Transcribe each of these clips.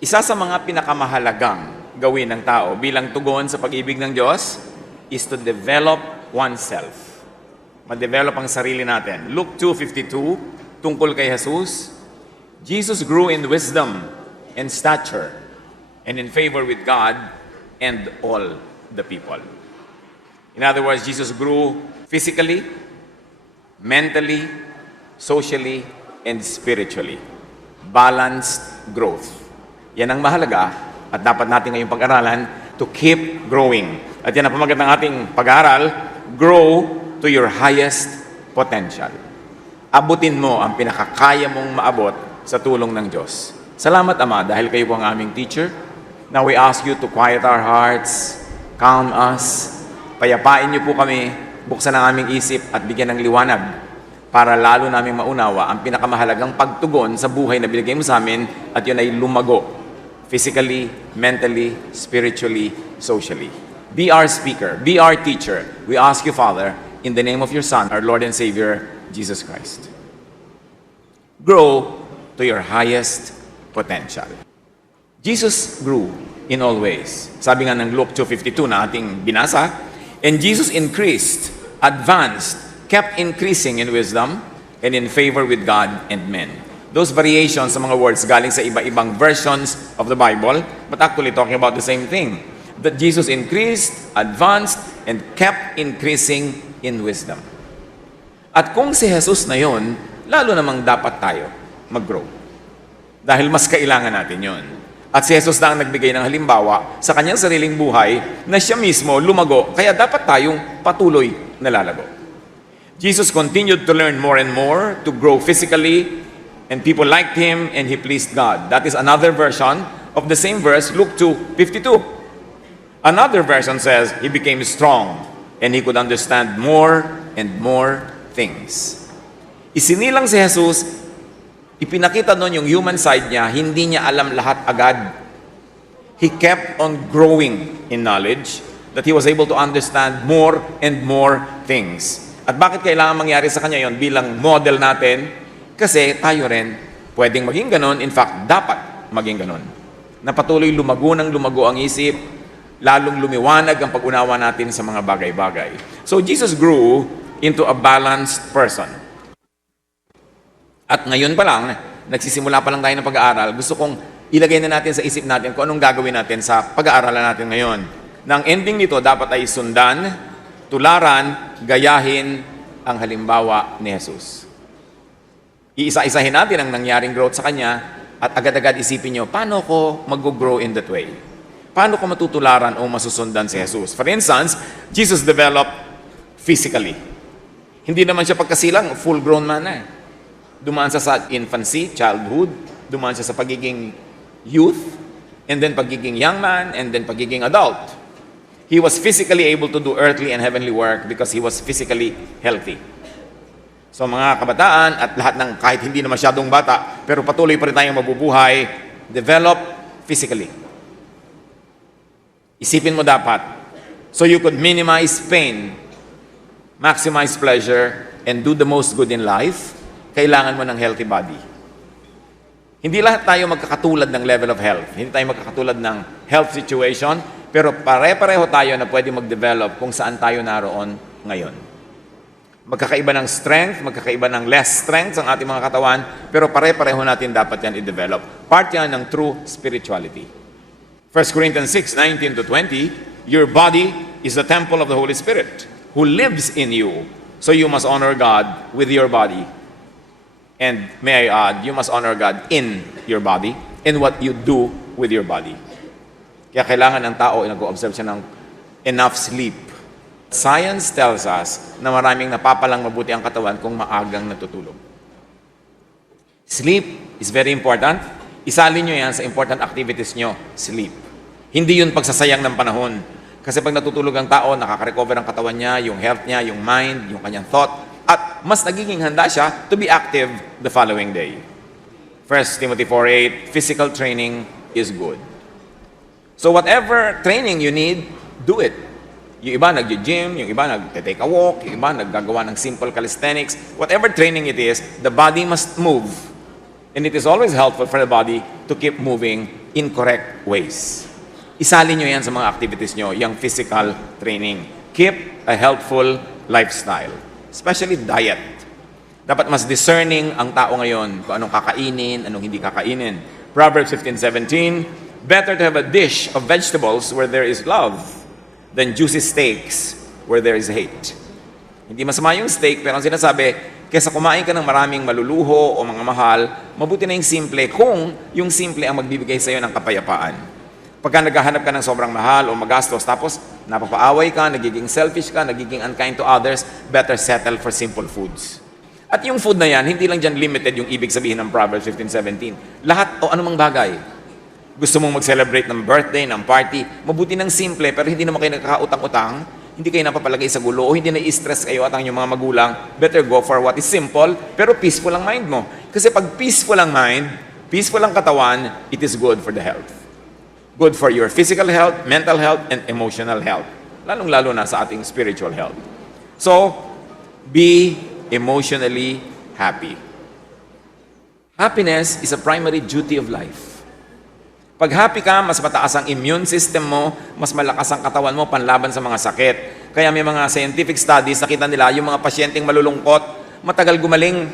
Isa sa mga pinakamahalagang gawin ng tao bilang tugon sa pag-ibig ng Diyos is to develop oneself. Ma-develop ang sarili natin. Luke 2:52, tungkol kay Jesus, Jesus grew in wisdom and stature and in favor with God and all the people. In other words, Jesus grew physically, mentally, socially, and spiritually. Balanced growth. Yan ang mahalaga at dapat natin ngayong pag-aralan to keep growing. At yan ang pamagat ng ating pag-aaral, grow to your highest potential. Abutin mo ang pinakakaya mong maabot sa tulong ng Diyos. Salamat, Ama, dahil kayo po ang aming teacher. Now we ask you to quiet our hearts, calm us, payapain niyo po kami, buksan ang aming isip at bigyan ng liwanag para lalo naming maunawa ang pinakamahalagang pagtugon sa buhay na binigay mo sa amin at yun ay lumago physically, mentally, spiritually, socially. Be our speaker, be our teacher. We ask you, Father, in the name of your Son, our Lord and Savior, Jesus Christ. Grow to your highest potential. Jesus grew in all ways. Sabi nga ng Luke 2:52 na ating binasa, and Jesus increased, advanced, kept increasing in wisdom and in favor with God and men. Those variations sa mga words galing sa iba-ibang versions of the Bible, but actually talking about the same thing. That Jesus increased, advanced, and kept increasing in wisdom. At kung si Jesus na yon, lalo namang dapat tayo mag-grow. Dahil mas kailangan natin yon. At si Jesus na ang nagbigay ng halimbawa sa kanyang sariling buhay na siya mismo lumago, kaya dapat tayong patuloy na lalago. Jesus continued to learn more and more, to grow physically, and people liked him and he pleased God. That is another version of the same verse, Luke 2:52. Another version says he became strong and he could understand more and more things. Isinilang si Jesus, ipinakita noon yung human side niya, hindi niya alam lahat agad. He kept on growing in knowledge that he was able to understand more and more things. At bakit kailangan mangyari sa kanya yon bilang model natin? Kasi tayo rin pwedeng maging ganon. In fact, dapat maging ganon. Na patuloy lumago ng lumago ang isip, lalong lumiwanag ang pag-unawa natin sa mga bagay-bagay. So Jesus grew into a balanced person. At ngayon pa lang, nagsisimula pa lang tayo ng pag-aaral, gusto kong ilagay na natin sa isip natin kung anong gagawin natin sa pag-aaralan natin ngayon. Na ang ending nito dapat ay sundan, tularan, gayahin ang halimbawa ni Jesus. Iisa-isahin natin ang nangyaring growth sa Kanya at agad-agad isipin nyo, paano ko mag-grow in that way? Paano ko matutularan o masusundan si Jesus? For instance, Jesus developed physically. Hindi naman siya pagkasilang, full-grown man na. Dumaan siya sa infancy, childhood, dumaan siya sa pagiging youth, and then pagiging young man, and then pagiging adult. He was physically able to do earthly and heavenly work because he was physically healthy. So mga kabataan at lahat ng kahit hindi na masyadong bata, pero patuloy pa rin tayong mabubuhay, develop physically. Isipin mo dapat, so you could minimize pain, maximize pleasure, and do the most good in life, kailangan mo ng healthy body. Hindi lahat tayo magkakatulad ng level of health. Hindi tayo magkakatulad ng health situation, pero pare-pareho tayo na pwede mag-develop kung saan tayo naroon ngayon. Magkakaiba ng strength, magkakaiba ng less strength ang ating mga katawan, pero pare-pareho natin dapat yan i-develop. Part yan ng true spirituality. 1 Corinthians 6:19-20, your body is the temple of the Holy Spirit who lives in you. So you must honor God with your body. And may I add, you must honor God in your body, in what you do with your body. Kaya kailangan ng tao, nag-observe siya ng enough sleep. Science tells us na maraming napapalang mabuti ang katawan kung maagang natutulog. Sleep is very important. Isalin nyo yan sa important activities nyo, sleep. Hindi yun pagsasayang ng panahon. Kasi pag natutulog ang tao, nakaka-recover ang katawan niya, yung health niya, yung mind, yung kanyang thought, at mas nagiging handa siya to be active the following day. 1 Timothy 4:8, physical training is good. So whatever training you need, do it. Yung iba nag-gym, yung iba nag-take a walk, yung iba naggagawa ng simple calisthenics. Whatever training it is, the body must move. And it is always helpful for the body to keep moving in correct ways. Isali nyo yan sa mga activities nyo, yung physical training. Keep a healthful lifestyle, especially diet. Dapat mas discerning ang tao ngayon kung anong kakainin, anong hindi kakainin. Proverbs 15:17, better to have a dish of vegetables where there is love than juicy steaks where there is hate. Hindi masama yung steak, pero ang sinasabi, kaysa kumain ka ng maraming maluluho o mga mahal, mabuti na yung simple kung yung simple ang magbibigay sa iyo ng kapayapaan. Pagka naghahanap ka ng sobrang mahal o magastos, tapos napapaaway ka, nagiging selfish ka, nagiging unkind to others, better settle for simple foods. At yung food na yan, hindi lang dyan limited yung ibig sabihin ng Proverbs 15:17. Lahat o anumang bagay. Gusto mong mag-celebrate ng birthday, ng party, mabuti ng simple, pero hindi naman kayo nakakautang-utang, hindi kayo napapalagay sa gulo, o hindi na-stress kayo at ang inyong mga magulang, better go for what is simple, pero peaceful ang mind mo. Kasi pag peaceful ang mind, peaceful ang katawan, it is good for the health. Good for your physical health, mental health, and emotional health. Lalong-lalo na sa ating spiritual health. So, be emotionally happy. Happiness is a primary duty of life. Pag happy ka, mas mataas ang immune system mo, mas malakas ang katawan mo panlaban sa mga sakit. Kaya may mga scientific studies, nakita nila yung mga pasyenteng malulungkot, matagal gumaling,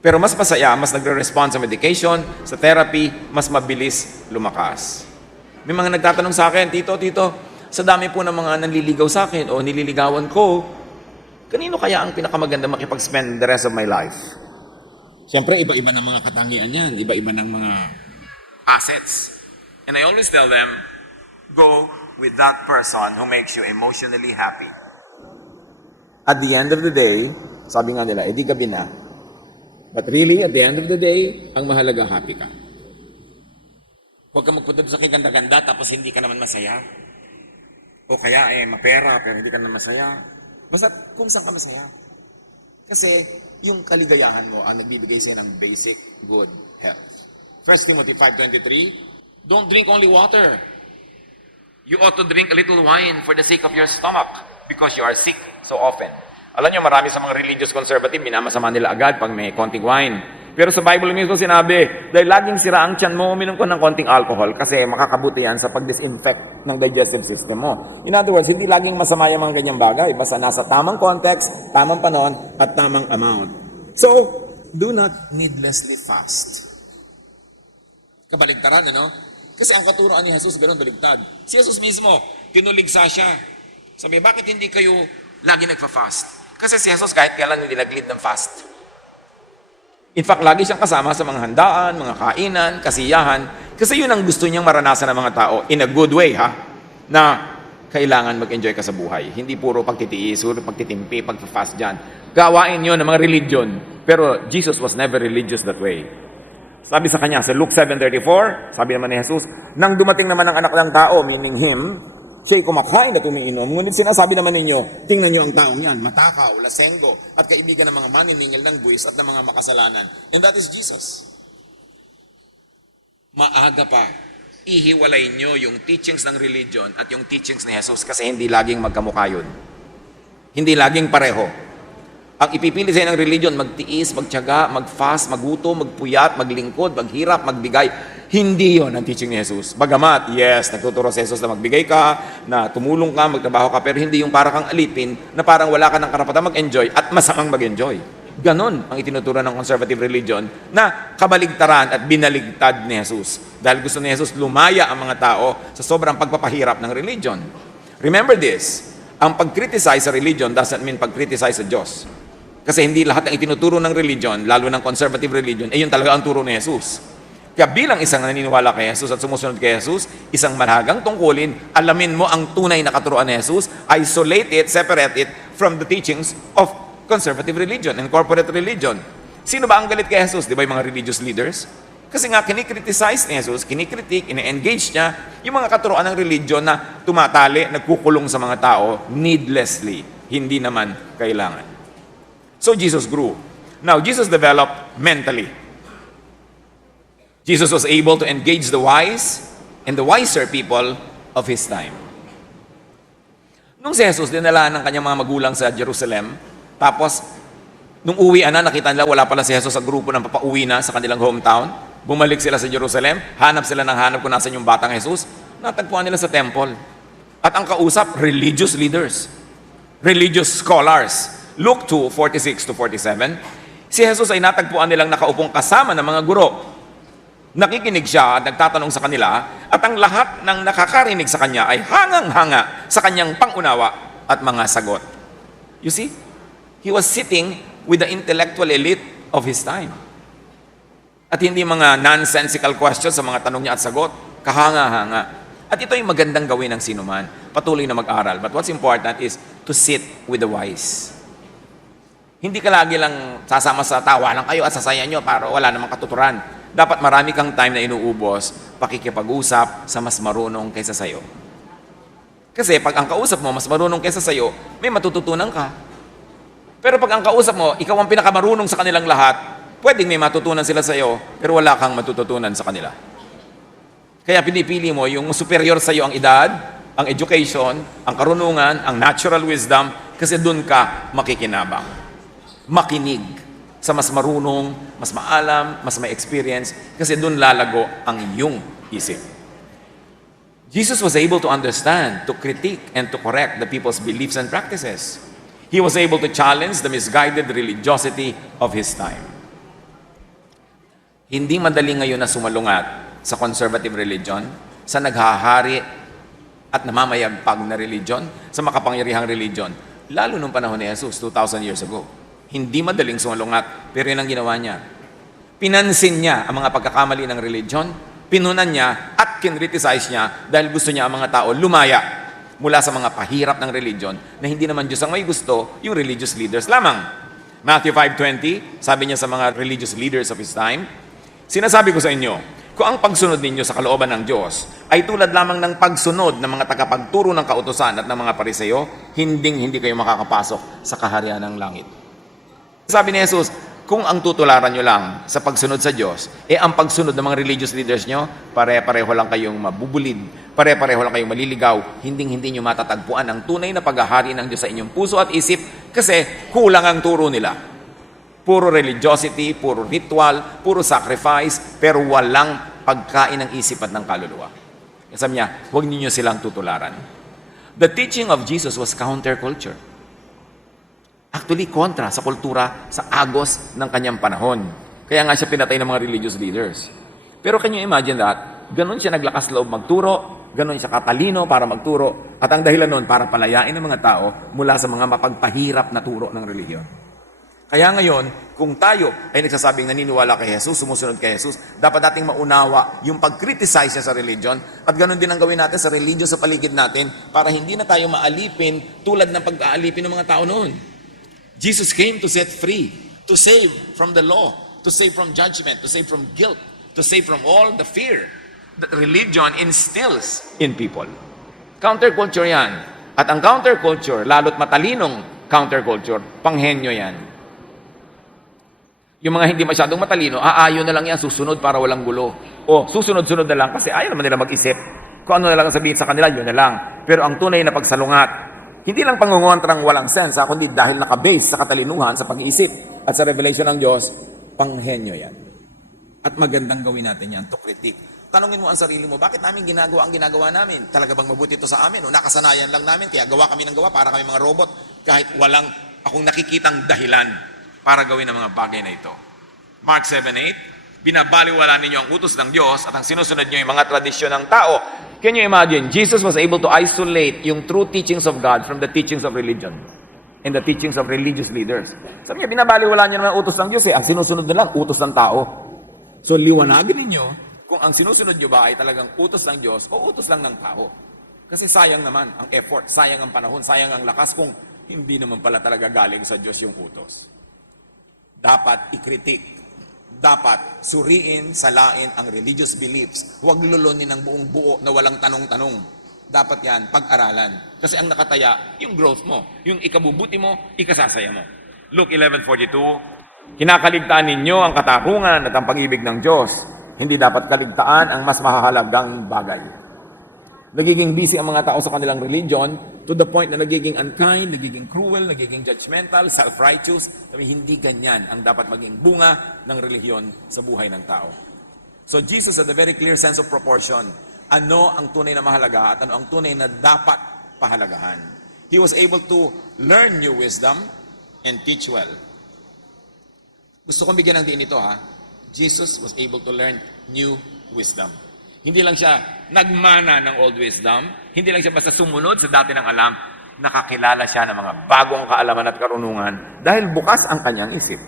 pero mas masaya, mas nagre-respond sa medication, sa therapy, mas mabilis lumakas. May mga nagtatanong sa akin, Tito, sa dami po ng mga nanliligaw sa akin o nililigawan ko, kanino kaya ang pinakamaganda makipag-spend the rest of my life? Siyempre, iba-iba ng mga katangian yan, iba-iba ng mga assets. And I always tell them, go with that person who makes you emotionally happy. At the end of the day, sabi nga nila, edi gabi na. But really, at the end of the day, ang mahalaga, happy ka. Huwag ka magpunta sa kaganda-ganda tapos hindi ka naman masaya. O kaya, mapera pero hindi ka naman masaya. Basta kung saan ka masaya. Kasi yung kaligayahan mo ang nagbibigay sa'yo ng basic good health. 1 Timothy 5:23, don't drink only water. You ought to drink a little wine for the sake of your stomach because you are sick so often. Alam nyo, marami sa mga religious conservative, minamasama nila agad pag may konting wine. Pero sa Bible mismo sinabi, dahil laging sira ang tiyan mo, uminom ko ng konting alcohol kasi makakabuti yan sa pag-disinfect ng digestive system mo. In other words, hindi laging masama yung mga ganyang bagay. Basta nasa tamang context, tamang panahon, at tamang amount. So, do not needlessly fast. Kabaligtaran, ano? Kasi ang katuroan ni Jesus, ganun baligtad. Si Jesus mismo, tinuligsa siya. Sabi, bakit hindi kayo lagi nagfa-fast? Kasi si Jesus kahit kailan hindi nag-lead ng fast. In fact, lagi siyang kasama sa mga handaan, mga kainan, kasiyahan. Kasi yun ang gusto niyang maranasan ng mga tao in a good way, ha? Na kailangan mag-enjoy ka sa buhay. Hindi puro pagtitiis, puro pagtitimpi, pagfa-fast dyan. Gawain yun ng mga religion. Pero Jesus was never religious that way. Sabi sa kanya, sa Luke 7:34, sabi naman ni Jesus, nang dumating naman ang anak ng tao, meaning him, siya'y kumakain at umiinom. Ngunit sinasabi naman ninyo, tingnan nyo ang taong yan, matakaw, lasenggo, at kaibigan ng mga maniningil ng buwis at ng mga makasalanan. And that is Jesus. Maaga pa, ihiwalay nyo yung teachings ng religion at yung teachings ni Jesus kasi hindi laging magkamukha yun. Hindi laging pareho. Ang ipipili sa'yo ng religion, magtiis, magtiyaga, mag-fast, maguto, magpuyat, maglingkod, maghirap, magbigay. Hindi yon ang teaching ni Jesus. Bagamat, yes, nagtuturo si Jesus na magbigay ka, na tumulong ka, magtrabaho ka, pero hindi yung parang kang alipin, na parang wala ka ng karapatan mag-enjoy at masamang mag-enjoy. Ganon ang itinuturo ng conservative religion na kabaligtaran at binaligtad ni Jesus. Dahil gusto ni Jesus lumaya ang mga tao sa sobrang pagpapahirap ng religion. Remember this, ang pag-criticize sa religion doesn't mean pag-criticize sa Diyos. Kasi hindi lahat ng itinuturo ng religion, lalo ng conservative religion, yun talaga ang turo ni Jesus. Kaya bilang isang naniniwala kay Jesus at sumusunod kay Jesus, isang malagang tungkulin, alamin mo ang tunay na katuruan ni Jesus, isolate it, separate it from the teachings of conservative religion and corporate religion. Sino ba ang galit kay Jesus? Di ba yung mga religious leaders? Kasi nga kinikriticize ni Jesus, kinikritik, ine-engage niya yung mga katuruan ng religion na tumatali, nagkukulong sa mga tao needlessly, hindi naman kailangan. So Jesus grew. Now, Jesus developed mentally. Jesus was able to engage the wise and the wiser people of His time. Nung si Jesus, dinala ng kanyang mga magulang sa Jerusalem, tapos, nung uwi na, nakita nila, wala pala si Jesus sa grupo ng papauwi na sa kanilang hometown. Bumalik sila sa Jerusalem, hanap sila ng hanap kung nasan yung batang Jesus, natagpuan nila sa temple. At ang kausap, religious leaders, religious scholars. Luke 2:46 to 47, si Jesus ay natagpuan nilang nakaupong kasama ng mga guro. Nakikinig siya at nagtatanong sa kanila, at ang lahat ng nakakarinig sa kanya ay hangang-hanga sa kanyang pangunawa at mga sagot. You see, he was sitting with the intellectual elite of his time. At hindi mga nonsensical questions sa mga tanong niya at sagot, kahanga-hanga. At ito ay magandang gawin ng sinuman, patuloy na mag-aral. But what's important is to sit with the wise. Hindi ka lagi lang sasama sa tawa lang kayo at sasaya nyo para wala namang katuturan. Dapat marami kang time na inuubos, pakikipag-usap sa mas marunong kaysa sayo. Kasi pag ang kausap mo mas marunong kaysa sayo, may matututunan ka. Pero pag ang kausap mo, ikaw ang pinakamarunong sa kanilang lahat, pwedeng may matutunan sila sayo, pero wala kang matututunan sa kanila. Kaya pinipili mo yung superior sayo ang edad, ang education, ang karunungan, ang natural wisdom, kasi doon ka makikinabang. Makinig sa mas marunong, mas maalam, mas may experience, kasi doon lalago ang iyong isip. Jesus was able to understand, to critique, and to correct the people's beliefs and practices. He was able to challenge the misguided religiosity of his time. Hindi madali ngayon na sumalungat sa conservative religion, sa naghahari at namamayagpag na religion, sa makapangyarihang religion, lalo nung panahon ni Jesus, 2,000 years ago. Hindi madaling sumalungat, pero yun ang ginawa niya. Pinansin niya ang mga pagkakamali ng religion, pinunan niya at kinriticize niya dahil gusto niya ang mga tao lumaya mula sa mga pahirap ng religion na hindi naman Diyos ang may gusto, yung religious leaders lamang. Matthew 5:20, sabi niya sa mga religious leaders of his time, sinasabi ko sa inyo, kung ang pagsunod ninyo sa kalooban ng Diyos ay tulad lamang ng pagsunod ng mga tagapagturo ng kautusan at ng mga pariseyo, hindi kayo makakapasok sa kaharian ng langit. Sabi ni Jesus, kung ang tutularan nyo lang sa pagsunod sa Diyos, ang pagsunod ng mga religious leaders nyo, pare-pareho lang kayong mabubulid, pare-pareho lang kayong maliligaw, hindi nyo matatagpuan ang tunay na paghahari ng Diyos sa inyong puso at isip kasi kulang ang turo nila. Puro religiosity, puro ritual, puro sacrifice, pero walang pagkain ng isip at ng kaluluwa. Sabi niya, huwag ninyo silang tutularan. The teaching of Jesus was counterculture. Actually, kontra sa kultura, sa agos ng kanyang panahon. Kaya nga siya pinatay ng mga religious leaders. Pero can you imagine that? Ganon siya naglakas loob magturo, ganon siya katalino para magturo, at ang dahilan nun para palayain ng mga tao mula sa mga mapagpahirap na turo ng relihiyon. Kaya ngayon, kung tayo ay nagsasabing naniniwala kay Jesus, sumusunod kay Jesus, dapat nating maunawa yung pag-criticize niya sa religion at ganun din ang gawin natin sa religion sa paligid natin para hindi na tayo maalipin tulad ng pag-aalipin ng mga tao noon. Jesus came to set free, to save from the law, to save from judgment, to save from guilt, to save from all the fear that religion instills in people. Counterculture yan. At ang counterculture, lalo't matalinong counterculture, panghenyo yan. Yung mga hindi masyadong matalino, aayon na lang yan, susunod para walang gulo. O susunod-sunod na lang kasi ayaw naman nila mag-isip. Kung ano na lang sabihin sa kanila, yun na lang. Pero ang tunay na pagsalungat, hindi lang pangungontrang walang sense, kundi dahil nakabase sa katalinuhan, sa pag-iisip at sa revelation ng Diyos, panghenyo yan. At magandang gawin natin yan, to critique. Tanungin mo ang sarili mo, bakit namin ginagawa ang ginagawa namin? Talaga bang mabuti ito sa amin? O nakasanayan lang namin, kaya gawa kami ng gawa para kami mga robot, kahit walang akong nakikitang dahilan para gawin ang mga bagay na ito. Mark 7:8, binabaliwala ninyo ang utos ng Diyos at ang sinusunod nyo yung mga tradisyon ng tao. Can you imagine? Jesus was able to isolate yung true teachings of God from the teachings of religion and the teachings of religious leaders. Sabi niya, binabaliwala niyo naman ang utos ng Diyos ang sinusunod na lang, utos ng tao. So liwanagin ninyo kung ang sinusunod nyo ba ay talagang utos ng Diyos o utos lang ng tao. Kasi sayang naman ang effort, sayang ang panahon, sayang ang lakas kung hindi naman pala talaga galing sa Diyos yung utos. Dapat i-critique, dapat suriin, salain ang religious beliefs. Huwag lulunin ng buong buo na walang tanong-tanong. Dapat yan, pag-aralan. Kasi ang nakataya, yung growth mo, yung ikabubuti mo, ikasasaya mo. Luke 11:42, kinakaligtaan ninyo ang katarungan at ang pag-ibig ng Diyos. Hindi dapat kaligtaan ang mas mahalagang bagay. Nagiging busy ang mga tao sa kanilang religion to the point na nagiging unkind, nagiging cruel, nagiging judgmental, self-righteous. Sabi, hindi ganyan ang dapat maging bunga ng relihiyon sa buhay ng tao. So Jesus had a very clear sense of proportion. Ano ang tunay na mahalaga at ano ang tunay na dapat pahalagahan. He was able to learn new wisdom and teach well. Gusto kong bigyan ng diin ito ha. Jesus was able to learn new wisdom. Hindi lang siya nagmana ng old wisdom, hindi lang siya basta sumunod sa dati ng alam, nakakilala siya ng mga bagong kaalaman at karunungan dahil bukas ang kanyang isip.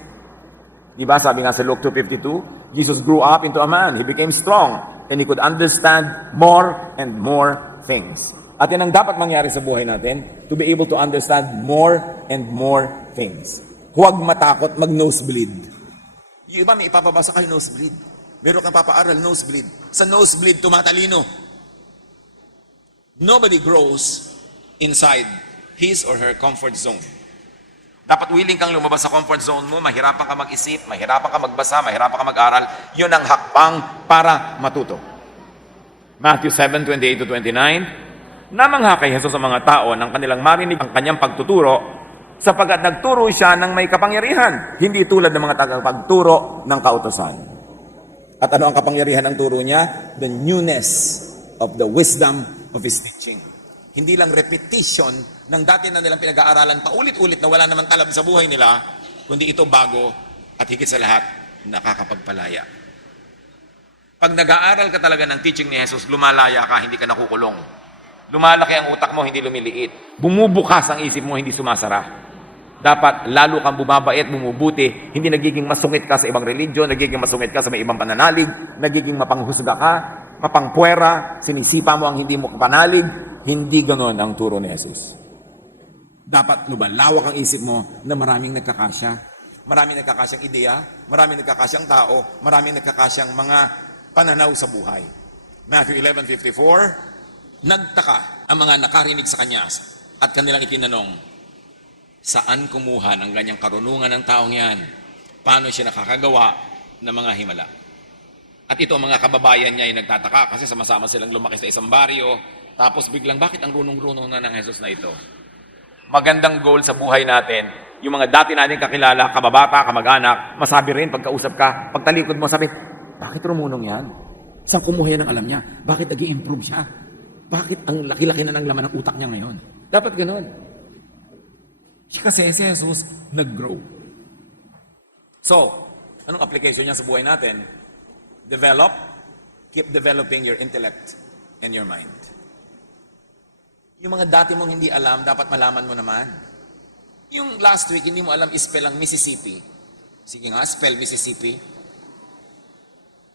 Diba sabi nga sa Luke 2:52, Jesus grew up into a man, he became strong, and he could understand more and more things. At yan ang dapat mangyari sa buhay natin, to be able to understand more and more things. Huwag matakot mag-nosebleed. Yung iba may ipapabasa kayo nosebleed. Meron kang papaaral, nosebleed. Sa nosebleed, tumatalino. Nobody grows inside his or her comfort zone. Dapat willing kang lumabas sa comfort zone mo, mahirapan ka mag-isip, mahirapan ka magbasa, mahirapan ka mag-aral. Yun ang hakbang para matuto. Matthew 7:28-29, namangha kay Jesus sa mga tao nang kanilang marinig ang kanyang pagtuturo, sapagkat nagturo siya ng may kapangyarihan, hindi tulad ng mga tagapagturo ng kautusan. At ano ang kapangyarihan ng turo niya? The newness of the wisdom of His teaching. Hindi lang repetition ng dati na nilang pinag-aaralan paulit-ulit na wala naman talab sa buhay nila, kundi ito bago at higit sa lahat, nakakapagpalaya. Pag nag-aaral ka talaga ng teaching ni Jesus, lumalaya ka, hindi ka nakukulong. Lumalaki ang utak mo, hindi lumiliit. Bumubukas ang isip mo, hindi sumasara. Dapat lalo kang bumabait, bumubuti, hindi nagiging masungit ka sa ibang religion, nagiging masungit ka sa may ibang pananalig, nagiging mapanghusga ka, mapangpuwera, sinisipa mo ang hindi mo kapanalig. Hindi ganon ang turo ni Jesus. Dapat lumalawak ang isip mo na maraming nagkakasya. Maraming nagkakasyang ideya, maraming nagkakasyang tao, maraming nagkakasyang mga pananaw sa buhay. Matthew 11:54, nagtaka ang mga nakarinig sa kanya at kanilang itinanong, saan kumuha ng ganyang karunungan ng taong yan? Paano siya nakakagawa ng mga himala? At ito ang mga kababayan niya ay nagtataka kasi sama-sama silang lumaki sa isang baryo. Tapos biglang, bakit ang runong-runong na ng Jesus na ito? Magandang goal sa buhay natin. Yung mga dati natin kakilala, kababata, kamag-anak, masabi rin pagkausap ka, pagtalikod mo, sabi, bakit rumunong yan? Saan kumuha yan ng alam niya? Bakit nag-i-improve siya? Bakit ang laki-laki na ng laman ng utak niya ngayon? Dapat ganon. Kasi si Jesus nag-grow. So, anong application niya sa buhay natin? Develop, keep developing your intellect and your mind. Yung mga dati mong hindi alam, dapat malaman mo naman. Yung last week, hindi mo alam spell ang Mississippi. Sige nga, spell Mississippi.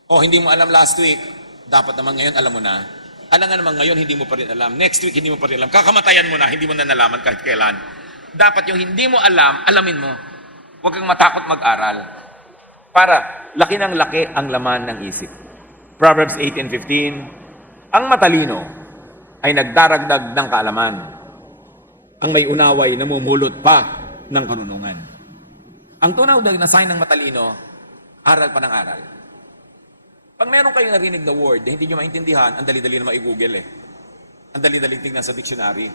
O hindi mo alam last week, dapat naman ngayon alam mo na. Alam nga naman ngayon, hindi mo pa rin alam. Next week, hindi mo pa rin alam. Kakamatayan mo na, hindi mo na nalaman kahit kailan. Dapat yung hindi mo alam, alamin mo. Huwag kang matakot mag-aral. Para laki ng laki ang laman ng isip. Proverbs 18:15, ang matalino ay nagdaragdag ng kaalaman. Ang may unaway namumulot pa ng karunungan. Ang tunaw na sign ng matalino, aral pa ng aral. Pag meron kayong narinig na word na hindi nyo maintindihan, ang dali-dali na ma-google eh. Ang dali-dali tignan sa dictionary.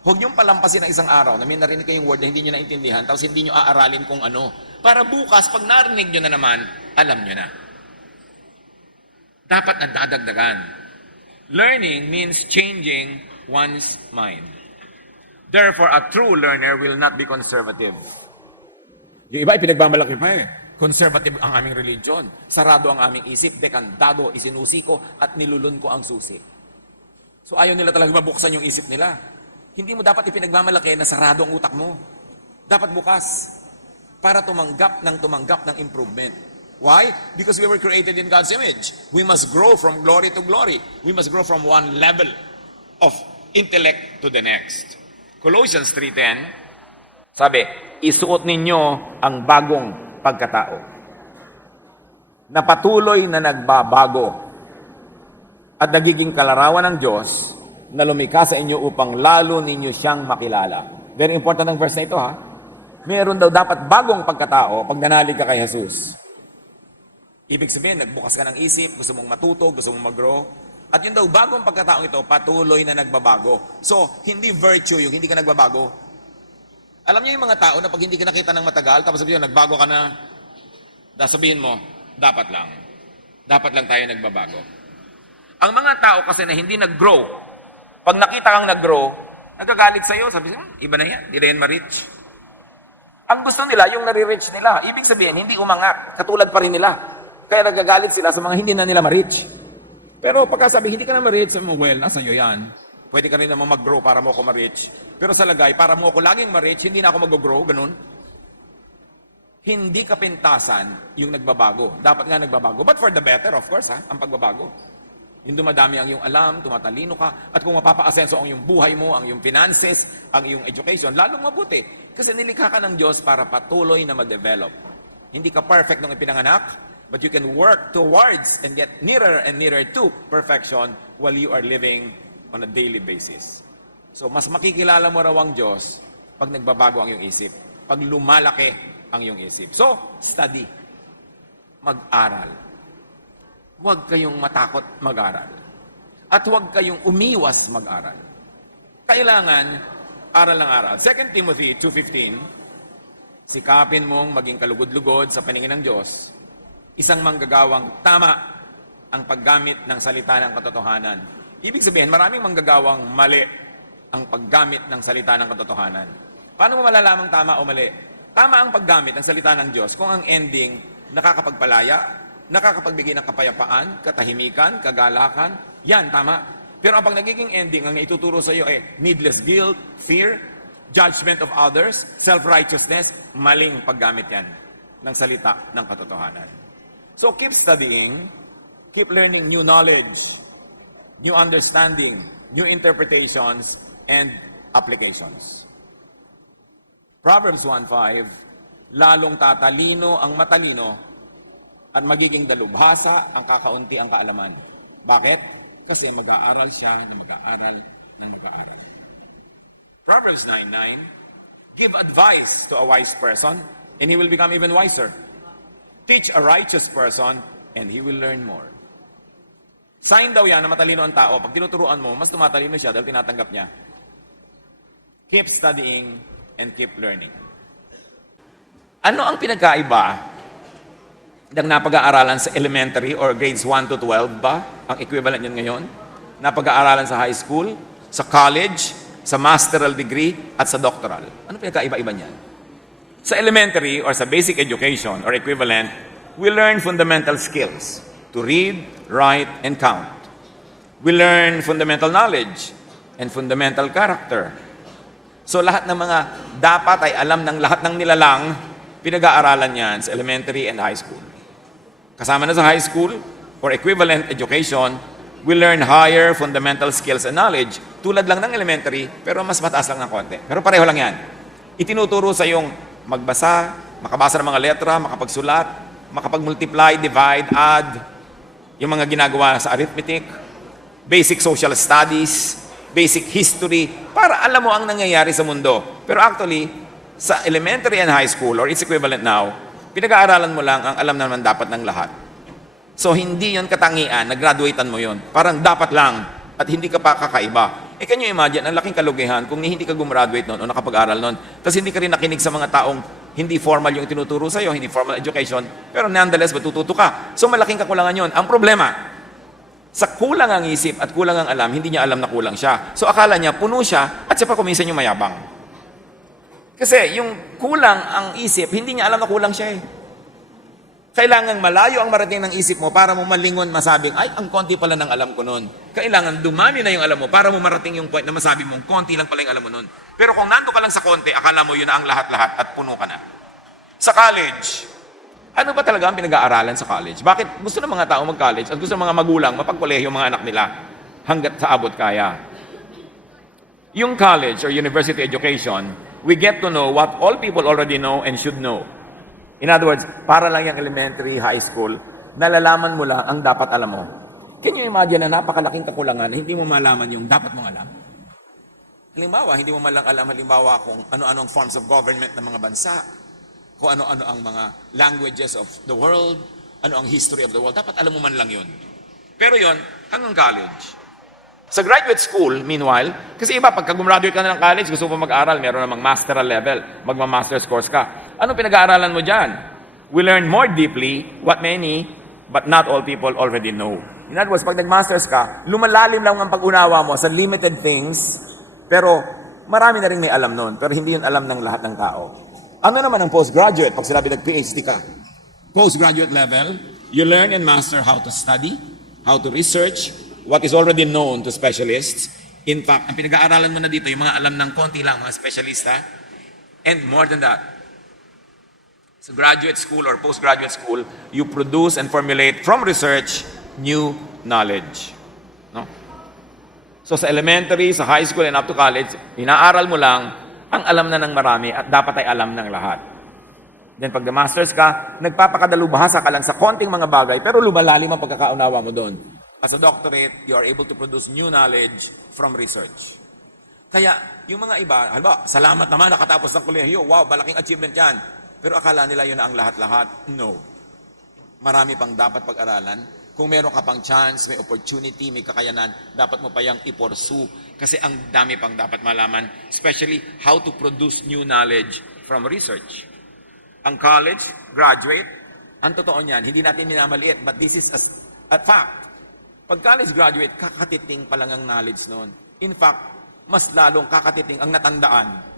Huwag niyong palampasin ng isang araw na may narinig kayong word na hindi nyo naintindihan, tapos hindi nyo aaralin kung ano. Para bukas, pag narinig nyo na naman, alam nyo na. Dapat na dadagdagan. Learning means changing one's mind. Therefore, a true learner will not be conservative. Yung iba, pinagmamalaki pa eh. Conservative ang aming religion. Sarado ang aming isip. Dekantado, isinusi ko at nilulun ko ang susi. So ayaw nila talaga mabuksan yung isip nila. Hindi mo dapat ipinagmamalaki na sarado ang utak mo. Dapat bukas. Para tumanggap ng improvement. Why? Because we were created in God's image. We must grow from glory to glory. We must grow from one level of intellect to the next. Colossians 3:10, sabi, isuot ninyo ang bagong pagkatao na patuloy na nagbabago at nagiging kalarawan ng Diyos na lumikha sa inyo upang lalo ninyo siyang makilala. Very important ang verse na ito ha. Meron daw dapat bagong pagkatao pag nanalig ka kay Jesus. Ibig sabihin, nagbukas ka ng isip, gusto mong matuto, gusto mong mag-grow. At yun daw, bagong pagkataong ito, patuloy na nagbabago. So, hindi virtue yung hindi ka nagbabago. Alam niyo yung mga tao na pag hindi ka nakita ng matagal, tapos sabihin, nagbago ka na, sabihin mo, dapat lang. Dapat lang tayo nagbabago. Ang mga tao kasi na hindi nag-grow, pag nakita kang nag-grow, nagagalit sa'yo, sabi sa'yo, iba na yan, hindi na yan ma-reach. Ang gusto nila, yung nare-reach nila. Ibig sabihin, hindi umangat, katulad pa rin nila. Kaya nagagalit sila sa mga hindi na nila ma-reach. Pero pagkasabi, hindi ka na ma-reach, sabi mo, well, nasa iyo yan. Pwede ka rin naman mag-grow para mo ako ma-reach. Pero sa lagay, para mo ako laging ma-reach, hindi na ako mag-grow, ganun. Hindi kapintasan yung nagbabago. Dapat nga nagbabago. But for the better, of course, ang pagbabago. Yung dumadami ang iyong alam, tumatalino ka, at kung mapapa-asenso ang iyong buhay mo, ang iyong finances, ang iyong education, lalong mabuti. Kasi nilikha ka ng Diyos para patuloy na ma-develop. Hindi ka perfect nung ipinanganak, but you can work towards and get nearer and nearer to perfection while you are living on a daily basis. So, mas makikilala mo raw ang Diyos pag nagbabago ang iyong isip, pag lumalaki ang iyong isip. So, study. Mag-aral. Huwag kayong matakot mag-aral. At huwag kayong umiwas mag-aral. Kailangan, aral ng aral. 2 Timothy 2:15, sikapin mong maging kalugod-lugod sa paningin ng Diyos, isang manggagawang tama ang paggamit ng salita ng katotohanan. Ibig sabihin, maraming manggagawang mali ang paggamit ng salita ng katotohanan. Paano mo malalamang tama o mali? Tama ang paggamit ng salita ng Diyos kung ang ending nakakapagpalaya, nakakapagbigay ng kapayapaan, katahimikan, kagalakan, yan, tama. Pero ang pag nagiging ending, ang ituturo sa iyo needless guilt, fear, judgment of others, self-righteousness, maling paggamit yan ng salita ng katotohanan. So keep studying, keep learning new knowledge, new understanding, new interpretations, and applications. Proverbs 1:5, lalong tatalino ang matalino at magiging dalubhasa ang kakaunti ang kaalaman. Bakit? Kasi mag-aaral siya na mag-aaral ng mag-aaral. Proverbs 9:9, give advice to a wise person and he will become even wiser. Teach a righteous person and he will learn more. Sign daw yan na matalino ang tao. Pag tinuturuan mo, mas tumatalino siya dahil tinatanggap niya. Keep studying and keep learning. Ano ang pinagkaiba ng napag-aaralan sa elementary or grades 1 to 12 ba? Ang equivalent yun ngayon? Napag-aaralan sa high school, sa college, sa masteral degree, at sa doctoral. Ano pinagkaiba-iba niyan? Sa elementary or sa basic education or equivalent, we learn fundamental skills to read, write, and count. We learn fundamental knowledge and fundamental character. So lahat ng mga dapat ay alam ng lahat ng nilalang, pinag-aaralan yan sa elementary and high school. Kasama na sa high school or equivalent education, we learn higher fundamental skills and knowledge. Tulad lang ng elementary, pero mas mataas lang ng konti. Pero pareho lang yan. Itinuturo sa yung magbasa, makabasa ng mga letra, makapagsulat, makapag-multiply, divide, add, yung mga ginagawa sa arithmetic, basic social studies, basic history, para alam mo ang nangyayari sa mundo. Pero actually, sa elementary and high school, or its equivalent now, pinag-aaralan mo lang ang alam naman dapat ng lahat. So, hindi yon katangian, nag-graduatean mo yon. Parang dapat lang, at hindi ka pa kakaiba. Can you imagine, ang laking kalugihan kung hindi ka gumraduate noon o nakapag-aral noon, tapos hindi ka rin nakinig sa mga taong hindi formal yung tinuturo sa'yo, hindi formal education, pero nonetheless, matututo ka. So, malaking kakulangan yon. Ang problema, sa kulang ang isip at kulang ang alam, hindi niya alam na kulang siya. So, akala niya, puno siya, at siya pa kuminsan yung mayabang. Kasi, yung kulang ang isip, hindi niya alam na kulang siya eh. Kailangan malayo ang marating ng isip mo para mo malingon masabing, ay, ang konti pala ng alam ko noon. Kailangan dumami na yung alam mo para mo marating yung point na masabi mong konti lang pala yung alam mo noon. Pero kung nando ka lang sa konti, akala mo yun na ang lahat-lahat at puno ka na. Sa college, ano ba talaga ang pinag-aaralan sa college? Bakit gusto ng mga tao mag-college at gusto ng mga magulang mapagkolehiyo yung mga anak nila hanggat sa abot kaya? Yung college or university education, we get to know what all people already know and should know. In other words, para lang yung elementary, high school, nalalaman mo lang ang dapat alam mo. Can you imagine na napakalaking kakulangan na hindi mo malaman yung dapat mong alam? Halimbawa, hindi mo man lang alam halimbawa kung ano-ano ang forms of government ng mga bansa, kung ano-ano ang mga languages of the world, ano ang history of the world. Dapat alam mo man lang yun. Pero yon hanggang college. Sa graduate school, meanwhile, kasi iba, pagka gumraduate ka na ng college, gusto mo mag-aaral, meron namang masteral level, magma-master's course ka. Ano pinag-aaralan mo dyan? We learn more deeply what many but not all people already know. In other words, pag nag-masters ka, lumalalim lang ang pag-unawa mo sa limited things, pero marami na rin may alam nun, pero hindi yun alam ng lahat ng tao. Ano naman ang postgraduate? Pag sinabi nag-PhD ka, postgraduate level, you learn and master how to study, how to research, what is already known to specialists. In fact, ang pinag-aaralan mo na dito, yung mga alam ng konti lang, mga specialista, and more than that, sa graduate school or postgraduate school, you produce and formulate from research new knowledge. No? So sa elementary, sa high school, and up to college, inaaral mo lang ang alam na ng marami at dapat ay alam ng lahat. Then pag masters ka, nagpapakadalubhasa ka lang sa konting mga bagay, pero lumalalim ang pagkakaunawa mo doon. As a doctorate, you are able to produce new knowledge from research. Kaya, yung mga iba, halimbawa, salamat naman, nakatapos ng kolehiyo, wow, malaking achievement yan. Pero akala nila yun na ang lahat-lahat. No. Marami pang dapat pag-aralan. Kung meron ka pang chance, may opportunity, may kakayanan, dapat mo pa yung i-pursue. Kasi ang dami pang dapat malaman, especially how to produce new knowledge from research. Ang college, graduate, ang totoo niyan, hindi natin minamaliit, but this is a fact. Pag college graduate, kakatiting pa lang ang knowledge noon. In fact, mas lalong kakatiting ang natandaan.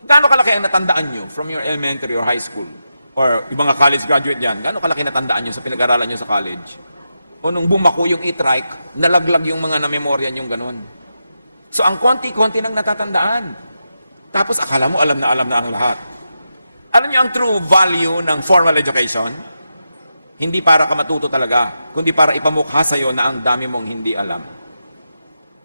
Gaano kalaki ang natandaan nyo from your elementary or high school? Or yung mga college graduate yan, gaano kalaki natandaan nyo sa pinag-aralan nyo sa college? O nung bumako yung e-trike, nalaglag yung mga na-memorya yung ganun. So ang konti-konti nang natatandaan. Tapos akala mo alam na ang lahat. Alam nyo ang true value ng formal education? Hindi para ka matuto talaga, kundi para ipamukha sa'yo na ang dami mong hindi alam.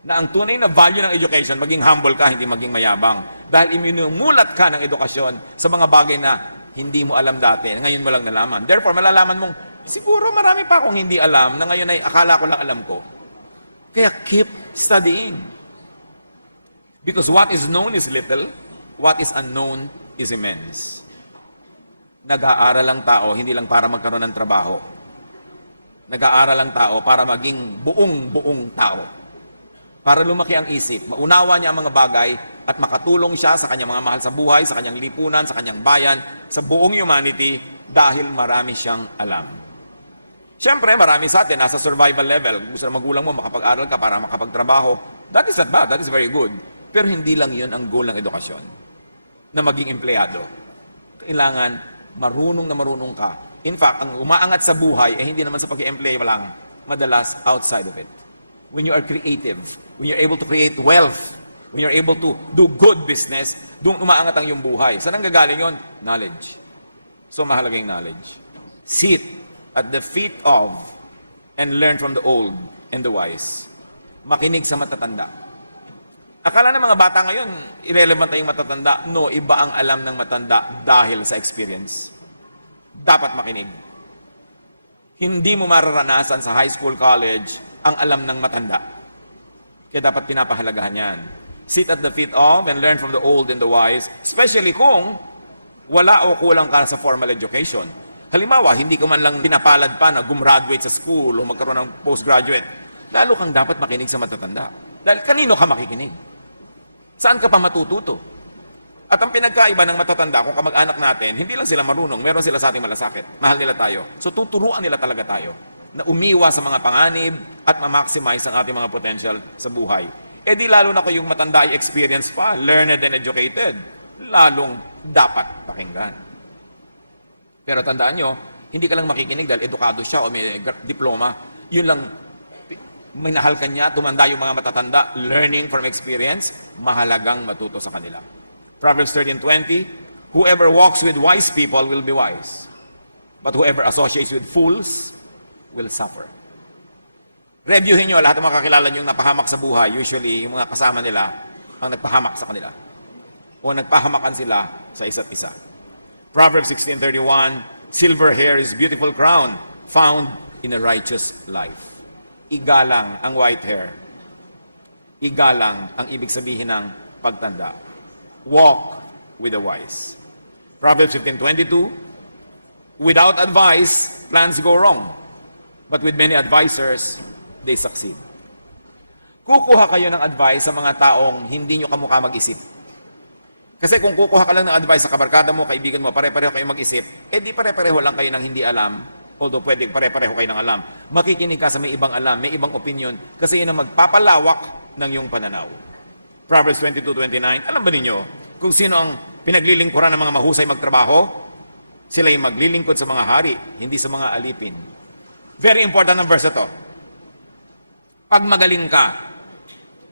Na ang tunay na value ng education, maging humble ka, hindi maging mayabang. Dahil iminumulat ka ng edukasyon sa mga bagay na hindi mo alam dati, ngayon mo lang nalaman. Therefore, malalaman mong, siguro marami pa akong hindi alam, na ngayon ay akala ko lang alam ko. Kaya keep studying. Because what is known is little, what is unknown is immense. Nag-aaral lang tao, hindi lang para magkaroon ng trabaho. Nag-aaral lang tao para maging buong tao. Para lumaki ang isip, maunawa niya ang mga bagay at makatulong siya sa kanyang mga mahal sa buhay, sa kanyang lipunan, sa kanyang bayan, sa buong humanity dahil marami siyang alam. Siyempre, marami sa atin nasa survival level. Gusto na magulang mo, makapag-aral ka para makapagtrabaho. That is not bad, that is very good. Pero hindi lang yun ang goal ng edukasyon, na maging empleyado. Kailangan marunong na marunong ka. In fact, ang umaangat sa buhay, hindi naman sa pag-i-empley lang, madalas outside of it. When you are creative, when you're able to create wealth, when you're able to do good business, doon umaangat ang iyong buhay. Saan ang gagaling yun? Knowledge. So mahalaga yung knowledge. Sit at the feet of and learn from the old and the wise. Makinig sa matatanda. Akala ng mga bata ngayon, irrelevant na yung matatanda. No, iba ang alam ng matanda dahil sa experience. Dapat makinig. Hindi mo mararanasan sa high school, college, ang alam ng matanda. Kaya dapat pinapahalagahan yan. Sit at the feet of and learn from the old and the wise, especially kung wala o kulang ka sa formal education. Halimbawa, hindi ka man lang pinapalad pa na gumraduate sa school o magkaroon ng postgraduate. Lalo kang dapat makinig sa matatanda. Dahil kanino ka makikinig? Saan ka pa matututo? At ang pinagkaiba ng matatanda, kung kamag-anak natin, hindi lang sila marunong, meron sila sa ating malasakit. Mahal nila tayo. So tuturuan nila talaga tayo na umiwas sa mga panganib at ma-maximize ang ating mga potential sa buhay. E di lalo na kung yung matanda ay experience pa, learned and educated, lalong dapat pakinggan. Pero tandaan nyo, hindi ka lang makikinig dahil edukado siya o may diploma. Yun lang, minahal ka niya, tumanda yung mga matatanda, learning from experience, mahalagang matuto sa kanila. Proverbs 13:20, whoever walks with wise people will be wise, but whoever associates with fools will suffer. Reviewin nyo lahat ng mga kakilala nyo yung napahamak sa buhay. Usually, yung mga kasama nila ang nagpahamak sa kanila. O nagpahamakan sila sa isa't isa. Proverbs 16:31, silver hair is beautiful crown found in a righteous life. Igalang ang white hair. Igalang ang ibig sabihin ng pagtanda. Walk with the wise. Proverbs 15:22, without advice, plans go wrong. But with many advisors, they succeed. Kukuha kayo ng advice sa mga taong hindi nyo kamukha mag-isip. Kasi kung kukuha ka lang ng advice sa kabarkada mo, kaibigan mo, pare-pareho kayo mag-isip, di pare-pareho lang kayo ng hindi alam, Although pwede pare-pareho kayo ng alam. Makikinig ka sa may ibang alam, may ibang opinion, kasi yun ang magpapalawak ng iyong pananaw. Proverbs 22:29, alam ba ninyo kung sino ang pinaglilingkuran ng mga mahusay magtrabaho? Sila yung maglilingkod sa mga hari, hindi sa mga alipin. Very important ang verse ito. Pag magaling ka,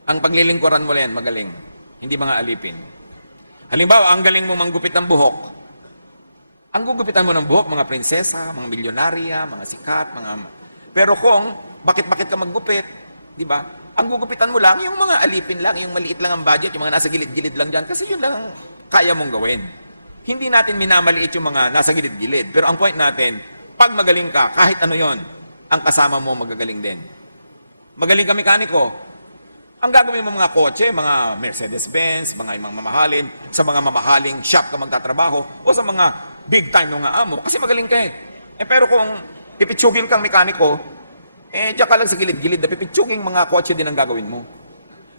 ang paglilingkuran mo yan, magaling. Hindi mga alipin. Halimbawa, ang galing mo manggupit ng buhok. Ang gugupitan mo ng buhok, mga prinsesa, mga milyonarya, mga sikat, mga... Pero kung bakit-bakit ka maggupit, di ba? Ang gugupitan mo lang, yung mga alipin lang, yung maliit lang ang budget, yung mga nasa gilid-gilid lang dyan, kasi yun lang ang kaya mong gawin. Hindi natin minamaliit yung mga nasa gilid-gilid. Pero ang point natin, pag magaling ka, kahit ano yon, ang kasama mo magagaling din. Magaling ka mekaniko. Ang gagawin mo mga kotse, mga Mercedes-Benz, mga mamahalin, sa mga mamahaling shop ka magtatrabaho, o sa mga big time nung amo, kasi magaling ka eh. Pero kung pipitsugin kang mekaniko, diyan ka lang sa gilid-gilid na pipitsugin mga kotse din ang gagawin mo.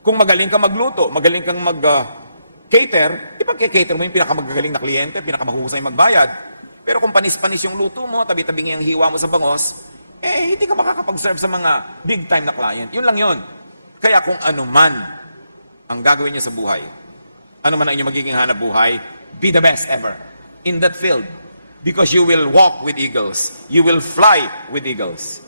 Kung magaling kang magluto, magaling kang mag-cater, ipag-cater mo yung pinakamagagaling na kliyente, pinakamahusay magbayad. Pero kung panis-panis yung luto mo, tabi-tabi yung hiwa mo sa bangos, hindi ka makakapag-serve sa mga big time na client. Yun lang yun. Kaya kung ano man ang gagawin niyo sa buhay, ano man ang inyong magiging hanap buhay, be the best ever in that field. Because you will walk with eagles. You will fly with eagles.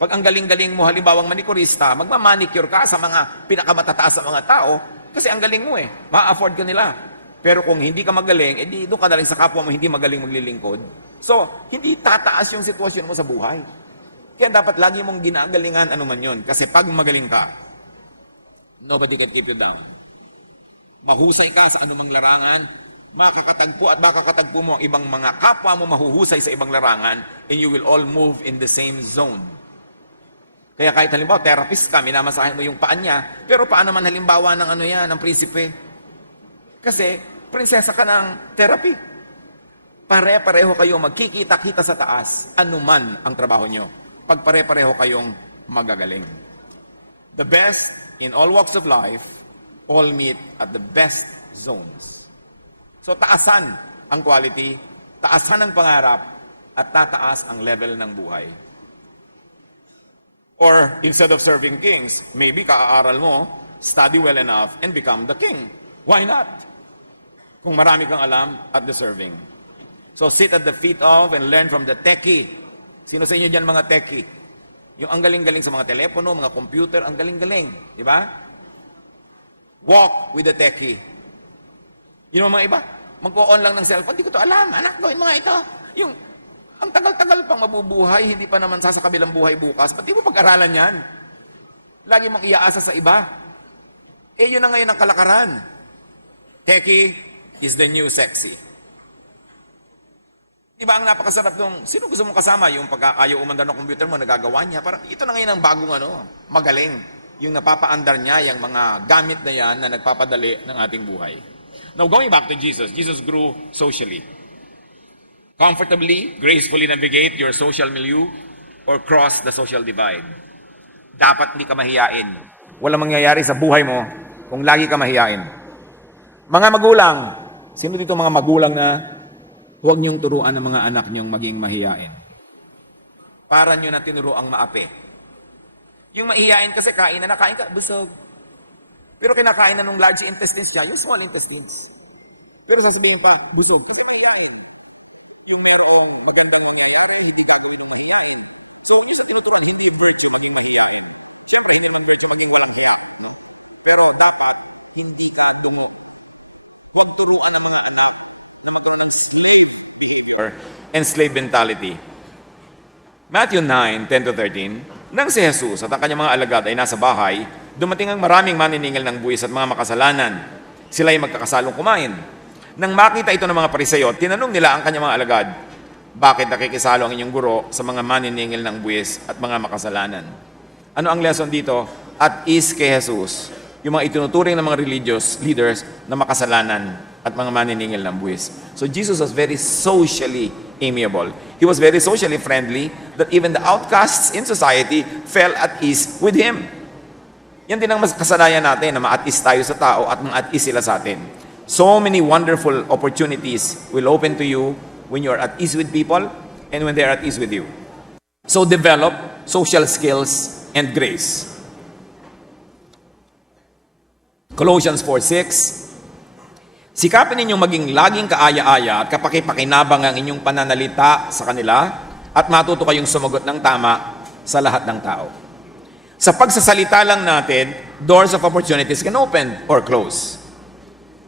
Pag ang galing-galing mo, halimbawang manikurista, magmamanicure ka sa mga pinakamatataas sa mga tao, kasi ang galing mo ma-afford ka nila. Pero kung hindi ka magaling, doon ka na lang sa kapwa mo hindi magaling maglilingkod. So, hindi tataas yung sitwasyon mo sa buhay. Kaya dapat lagi mong ginagalingan ano man yun. Kasi pag magaling ka, nobody can keep you down. Mahusay ka sa anumang larangan, makakatagpo at makakatagpo mo ang ibang mga kapwa mo mahuhusay sa ibang larangan, and you will all move in the same zone. Kaya kahit halimbawa, therapist ka, minamasahin mo yung paan niya, pero paano man halimbawa ng ng prinsipe? Kasi, prinsesa ka ng therapy. Pare-pareho kayo magkikita-kita sa taas, anuman ang trabaho nyo. Pag pare-pareho kayong magagaling. The best in all walks of life, all meet at the best zones. So, taasan ang quality, taasan ang pangarap, at tataas ang level ng buhay. Or, instead of serving kings, maybe kaaaral mo, study well enough, and become the king. Why not? Kung marami kang alam at deserving. So, sit at the feet of and learn from the techie. Sino sa inyo dyan mga techie? Yung ang galing-galing sa mga telepono, mga computer, ang galing-galing. Di ba? Walk with the techie. Yun ang mga iba, magpo-on lang ng cellphone, di ko to alam, anak, gawin mga ito. Yung, ang tagal-tagal pang mabubuhay, hindi pa naman sasakabilang buhay bukas, ba't di mo pag-aralan yan? Lagi mong iaasa sa iba. Yun na ngayon ang kalakaran. Techie is the new sexy. Di ba ang napakasarap nung, sino gusto mong kasama? Yung pagkakayo umandar ng computer mo, nagagawa niya. Parang ito na ngayon ang bagong magaling. Yung napapaandar niya, yung mga gamit na yan na nagpapadali ng ating buhay. Now, going back to Jesus, Jesus grew socially. Comfortably, gracefully navigate your social milieu or cross the social divide. Dapat hindi ka mahiyain. Walang mangyayari sa buhay mo kung lagi ka mahiyain. Mga magulang, sino dito mga magulang na huwag niyong turuan ng mga anak niyong maging mahiyain? Para niyo na tinuro ang maapi. Yung mahiyain kasi kain na nakain ka, busog. Pero kinakain na nung large intestines niya, yung small intestines. Pero sasabihin pa, busog, kasi mahiyain. Yung merong magandang mangyayari, hindi gagawin ng mahiyain. So, huwag niyo sa tinuturuan, hindi virtue maging mahiyain. Siyempre, hindi naman virtue maging walang hiya. No? Pero dapat, hindi ka dungo. Huwag turuan ng mga anak na magkaroon ng slave behavior and slave mentality. Matthew 9:10-13, nang si Jesus at ang kanyang mga alagad ay nasa bahay, dumating ang maraming maniningil ng buwis at mga makasalanan. Sila ay magkakasalong kumain. Nang makita ito ng mga Pariseo, tinanong nila ang kanyang mga alagad, bakit nakikisalo ang inyong guro sa mga maniningil ng buwis at mga makasalanan? Ano ang lesson dito? At is kay Jesus, yung mga itinuturing ng mga religious leaders na makasalanan at mga maniningil ng buwis. So Jesus was very socially amiable. He was very socially friendly that even the outcasts in society fell at ease with Him. Yan din ang mas kasanayan natin na ma-at ease tayo sa tao at ma-at ease sila sa atin. So many wonderful opportunities will open to you when you are at ease with people and when they are at ease with you. So develop social skills and grace. Colossians 4:6, sikapin ninyong maging laging kaaya-aya at kapakipakinabang ang inyong pananalita sa kanila at matuto kayong sumagot ng tama sa lahat ng tao. Sa pagsasalita lang natin, doors of opportunities can open or close.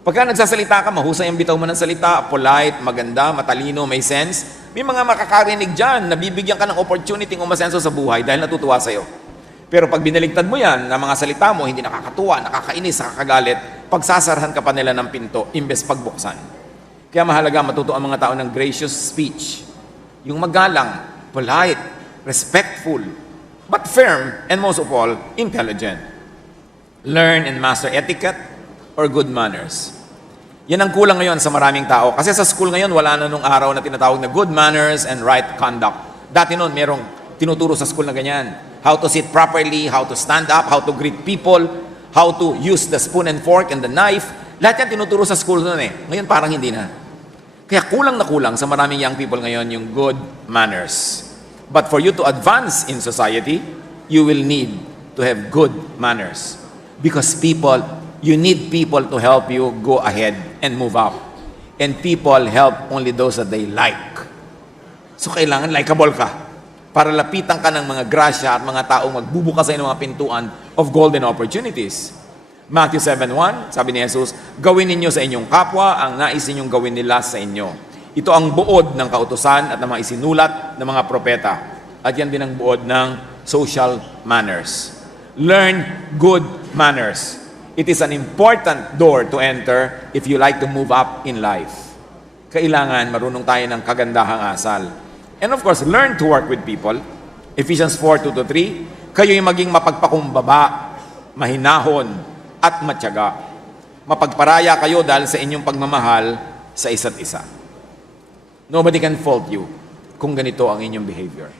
Pagka nagsasalita ka, mahusay ang bitaw mo ng salita, polite, maganda, matalino, may sense, may mga makakarinig dyan, nabibigyan ka ng opportunity umasenso sa buhay dahil natutuwa sa'yo. Pero pag binaligtad mo yan, na mga salita mo, hindi nakakatuwa, nakakainis, nakakagalit, pagsasarahan ka pa nila ng pinto, imbes pagbuksan. Kaya mahalaga matuto ang mga tao ng gracious speech. Yung magalang, polite, respectful, but firm, and most of all, intelligent. Learn and master etiquette or good manners. Yan ang kulang ngayon sa maraming tao. Kasi sa school ngayon, wala na nung araw na tinatawag na good manners and right conduct. Dati noon, merong tinuturo sa school na ganyan. How to sit properly, how to stand up, how to greet people, how to use the spoon and fork and the knife. Lahat yan tinuturo sa school noon eh. Ngayon parang hindi na. Kaya kulang na kulang sa maraming young people ngayon yung good manners. But for you to advance in society, you will need to have good manners. Because you need people to help you go ahead and move up. And people help only those that they like. So kailangan likable ka para lapitan ka ng mga grasya at mga taong magbubukas sa ng mga pintuan of golden opportunities. Matthew 7:1, sabi ni Jesus, gawin ninyo sa inyong kapwa ang nais ninyong gawin nila sa inyo. Ito ang buod ng kautusan at ng mga isinulat ng mga propeta. At yan din ang buod ng social manners. Learn good manners. It is an important door to enter if you like to move up in life. Kailangan marunong tayo ng kagandahang asal. And of course, learn to work with people. Ephesians 4:2-3, kayo'y maging mapagpakumbaba, mahinahon, at matyaga. Mapagparaya kayo dahil sa inyong pagmamahal sa isa't isa. Nobody can fault you kung ganito ang inyong behavior.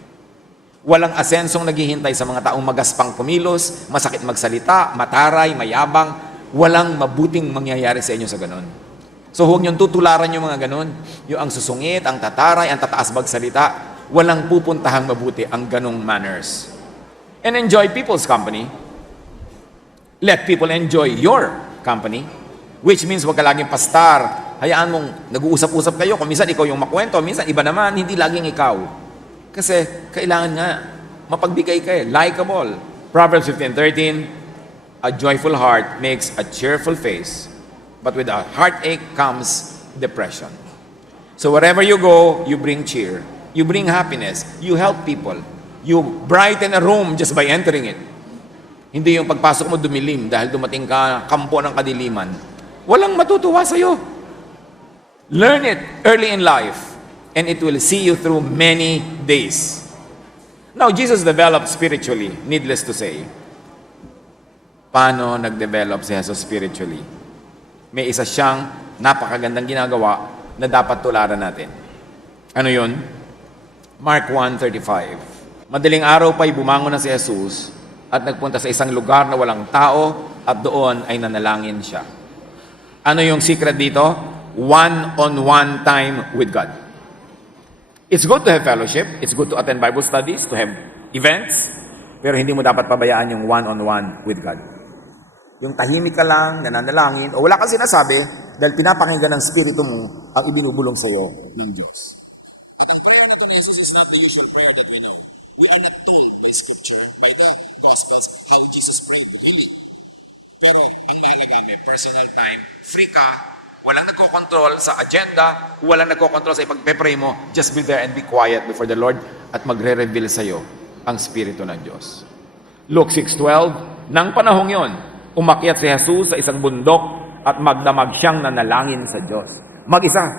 Walang asensong naghihintay sa mga taong magaspang kumilos, masakit magsalita, mataray, mayabang. Walang mabuting mangyayari sa inyo sa ganon. So huwag niyong tutularan yung mga ganon. Yung ang susungit, ang tataray, ang tataas magsalita. Walang pupuntahang mabuti ang ganong manners. And enjoy people's company. Let people enjoy your company. Which means huwag ka laging pastar. Hayaan mong nag-uusap-usap kayo. Kung minsan ikaw yung makwento, minsan iba naman, hindi laging ikaw. Kasi kailangan nga mapagbigay ka likable. Proverbs 15:13, a joyful heart makes a cheerful face, but with a heartache comes depression. So wherever you go, you bring cheer. You bring happiness. You help people. You brighten a room just by entering it. Hindi yung pagpasok mo dumilim dahil dumating ka kampo ng kadiliman. Walang matutuwa sa'yo. Learn it early in life. And it will see you through many days. Now, Jesus developed spiritually, needless to say. Paano nag-develop si Jesus spiritually? May isa siyang napakagandang ginagawa na dapat tularan natin. Ano yun? Mark 1:35. Madaling araw pa'y bumangon na si Jesus at nagpunta sa isang lugar na walang tao at doon ay nanalangin siya. Ano yung secret dito? One-on-one time with God. It's good to have fellowship. It's good to attend Bible studies, to have events. Pero hindi mo dapat pabayaan yung one-on-one with God. Yung tahimik ka lang, nananalangin, o wala kang sinasabi dahil pinapakinggan ng Spirito mo ang ibinubulong sa'yo ng Diyos. At ang prayer na to ni Jesus is not the usual prayer that we know. We are not told by Scripture, by the Gospels, how Jesus prayed, really. Pero ang mahalaga may personal time, free ka, walang nagkokontrol sa agenda, walang nagkokontrol sa ipagpe-pray mo, just be there and be quiet before the Lord at magre-reveal sa iyo ang Espiritu ng Diyos. Luke 6:12, nang panahong yon, umakyat si Jesus sa isang bundok at magdamag siyang nanalangin sa Diyos. Mag-isa.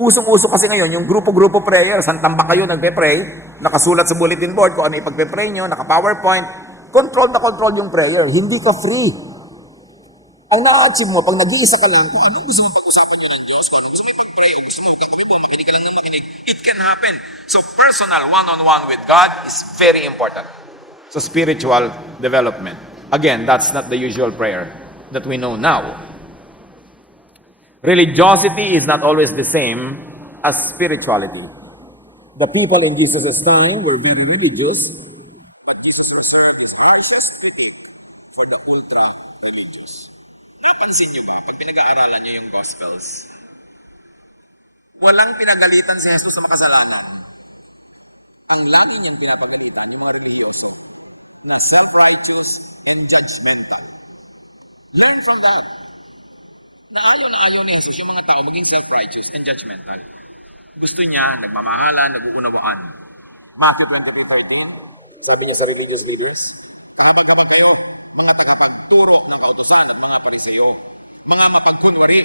Usong-uso kasi ngayon yung grupo-grupo prayer, santamba kayo nagpe-pray, nakasulat sa bulletin board kung ano ipagpe-pray nyo, naka-PowerPoint, control na control yung prayer, hindi ka free. Ang na-achieve mo, pag nag-iisa ka lang, kung anong gusto mong pag-usapan nyo ng Diyos, kung anong gusto mo ipag-pray, o gusto mo, huwag kang kumibo, makinig ka lang ng makinig, it can happen. So personal one-on-one with God is very important. So spiritual development. Again, that's not the usual prayer that we know now. Religiosity is not always the same as spirituality. The people in Jesus' time were very religious, but Jesus reserved his harshest critique for the ultra-religious. Napansin nyo ba, pag pinag-aaralan nyo yung Gospels, walang pinagalitan si Jesus sa makasalanan. Ang lagi niyang pinapagalitan, yung mga relihiyoso, na self-righteous and judgmental. Learn from that. Na ayaw ni Jesus yung mga tao maging self-righteous and judgmental. Gusto niya, nagmamahalan, nag-uunawaan. Matthew 23:13, sabi niya sa religious leaders, "Kahabag-habag kayo, mga tagapagturo ng kautusan at mga pariseyo, mga mapagkunwari,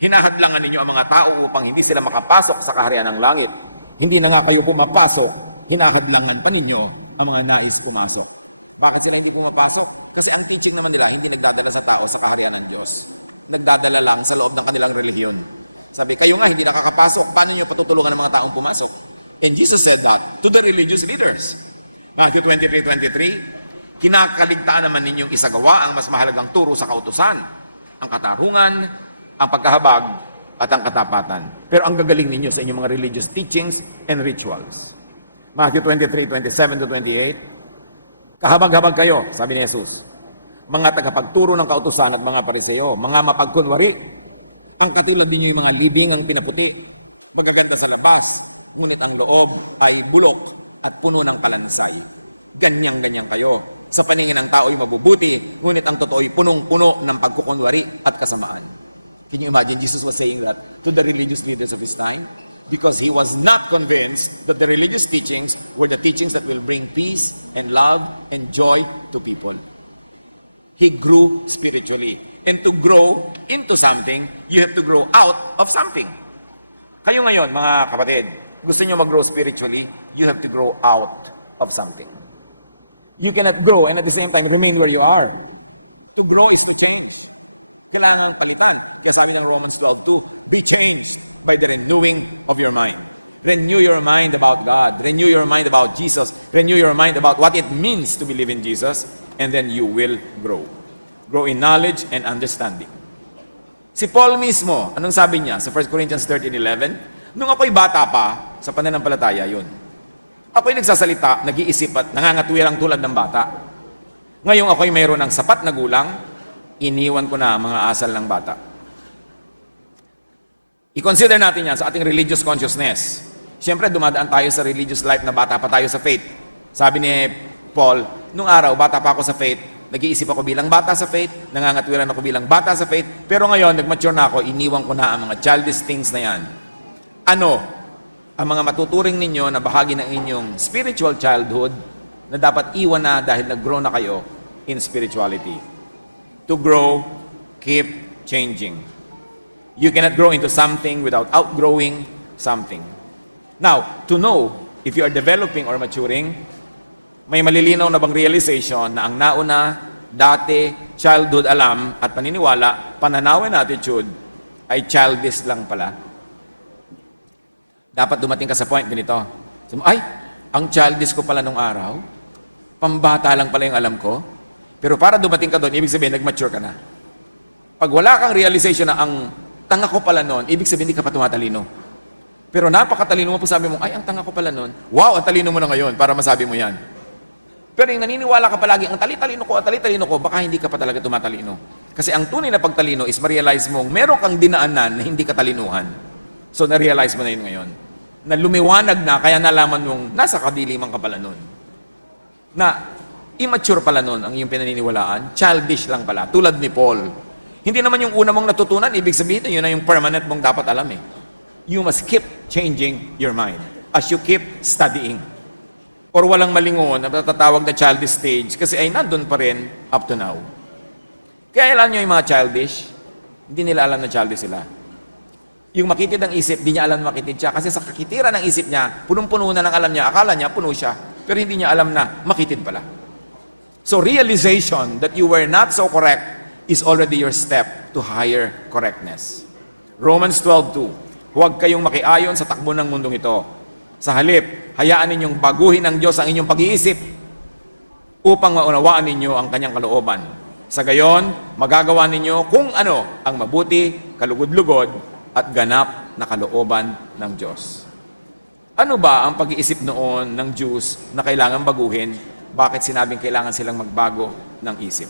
hinahadlangan ninyo ang mga tao upang hindi sila makapasok sa kaharian ng langit. Hindi na nga kayo pumapasok, hinahadlangan pa ninyo ang mga nais pumasok." Bakit sila hindi pumapasok? Kasi ang teaching naman nila, hindi nagdadala sa tao sa kaharian ng Diyos. Nagdadala lang sa loob ng kanilang relihiyon. Sabi, kayo nga hindi nakakapasok, paano nyo patutulungan ng mga taong pumasok? And Jesus said that to the religious leaders. Matthew 23:23, "Kinakaligtaan naman ninyong isagawa ang mas mahalagang turo sa kautusan, ang katarungan, ang pagkahabag, at ang katapatan. Pero ang gagaling ninyo sa inyong mga religious teachings and rituals." Matthew 23:27-28, "Kahabag-habag kayo," sabi ni Jesus, "mga tagapagturo ng kautusan at mga pariseyo, mga mapagkunwari. Ang katulad ninyo yung mga libing ang pinaputi, magaganda sa labas, ngunit ang loob ay bulok at puno ng kalansay. Ganyang-ganyan kayo. Sa paningin ng tao ay mabubuti, ngunit ang totoo ay punong-puno ng pagkukunwari at kasamaan." Can you imagine Jesus was saying that to the religious leaders of his time? Because he was not convinced that the religious teachings were the teachings that will bring peace and love and joy to people. He grew spiritually. And to grow into something, you have to grow out of something. Kayo ngayon, mga kapatid, gusto nyo mag-grow spiritually, you have to grow out of something. You cannot grow and at the same time remain where you are. To grow is to change. Kailangang palitan. Kaya sabi ng Romans 12:2, "Be changed by the renewing of your mind." Renew your mind about God. Renew your mind about Jesus. Renew your mind about what it means to believe in Jesus. And then you will grow. Grow in knowledge and understanding. Si Paul mismo, anong sabi niya sa 1 Corinthians 13:11? Nung ako'y bata pa, sa pananampalataya yun. Ako'y nagsasalita, nag-iisip at nangangatwirang tulad ng bata. Ngayong ako'y mayroon ng sapat na gulang, iniwan ko na ang mga asal ng bata. I-consider natin yan sa ating religious consciousness. Siyempre, dumadaan tayo sa religious life na bata pa tayo sa faith. Sabi ni Paul, nung araw, bata pa ako sa faith, nag-iisip ako bilang bata sa faith, nangangatwiran ako bilang bata sa faith, pero ngayon, nag-mature na ako, iniwan ko na ang mga childish things na yan. Ano ang mga matuturing ninyo na bahagi ng inyong spiritual childhood na dapat iwan na dahil nag-grow na kayo in spirituality? To grow, keep changing. You cannot grow into something without outgrowing something. Now, to know if you are developing or maturing, may malilinaw na bang realization na ang nauna, dati, childhood alam at paniniwala, pananaw and attitude ay childish lang pala? Dapat dumating ka sa point ganito. Ay, ang childish ko pala nung araw, pambata lang pala yung alam ko, pero para dumating ka doon, ibig sabihin, nag-mature ka na. Pag wala kang realization na ang tanga ko pala noon, ibig sabihin, hindi ka pa tumatalino. Pero napakatalino mo pag sabi mo, ay, ang tanga ko pala noon, wow, ang talino mo na ngayon para masabi mo yan. Pero yung naniniwala ka palagi, ang tali-talino ko, baka hindi ka pa talaga tumatalino. Kasi ang tunay na pagtalino is ma-realize mong meron kang dinaanan na hindi katalinuhan. So, na-realize mo na yun ngayon. Na lumiwanag na, kaya nalaman mong nasa kadiliman ka pala nun. Na immature pala nun ang iyong pinaniniwalaan, childish lang pala, tulad ni Paul. Hindi naman yung una mong natutunan, ibig sabihin yun na yung permanent mong dapat alam eh. You must keep changing your mind as you keep studying. Or walang malingon na natatawag na childish stage kasi ay nandun pa rin up to now. Kaya alam nyo yung mga childish, hindi nila alam na childish sila. Yung makitid ang isip, di niya alam na makitid siya kasi sa kakitiran ng isip niya, punong-puno na ng alam niya, akala niya puno siya, pero hindi niya alam na makitid pala. So realization that you were not so correct is already your step to higher correctness. Romans 12:2, huwag kayong makiayon sa takbo ng mundong ito. Sa halip, hayaan ninyong baguhin ng Diyos ang inyong pag-iisip upang maunawaan ninyo ang kanyang kalooban. Sa gayon, magagawa ninyo kung ano ang mabuti, kalugod-lugod, at ganap na kalooban ng Diyos. Ano ba ang pag-iisip noon ng Jews na kailangan baguhin? Bakit sinabing kailangan silang magbago ng isip?